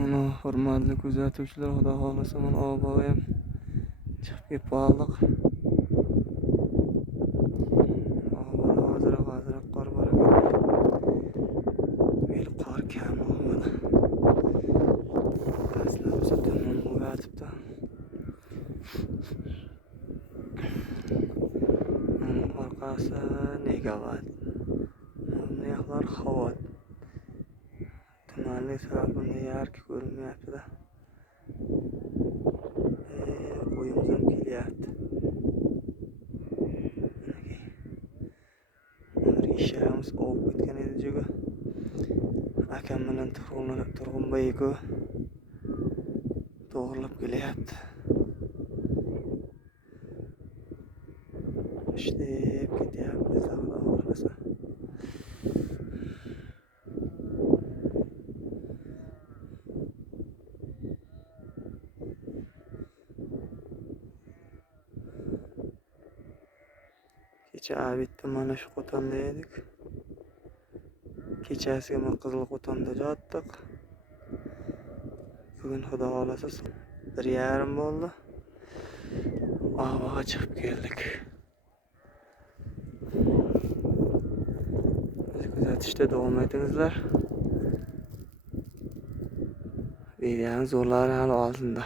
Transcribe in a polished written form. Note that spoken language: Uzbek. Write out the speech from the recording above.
Mana hurmatli kuzatuvchilar, xudo xohlasa mana oboga ham chiqib kelib qoldik. Hozir qor bor ekan. Mel qor kam bo'lmadi. Aslan tamom bo'layotibdi. Orqasi negavat. Mehlar havo. Tumanli tarafında yarki ko'rinmayapti-da. Qo'yimiz ham kelyapti. Ishamiz ovib ketgan edi jo'ga. Akam bilan Turg'unboyga to'g'rilab kelyapti. Ishlab ketyapti, Xudo xohlasa. Kecha bitta mana shu qo'tonda edik. Kechasiga mana qizil qo'tonda yotdik. Bugun xudo xolasa 1:30 bo'ldi. Havoga chiqib keldik. Kuzatishda davom etingizlar. Videoning zo'rlari hali oldinda.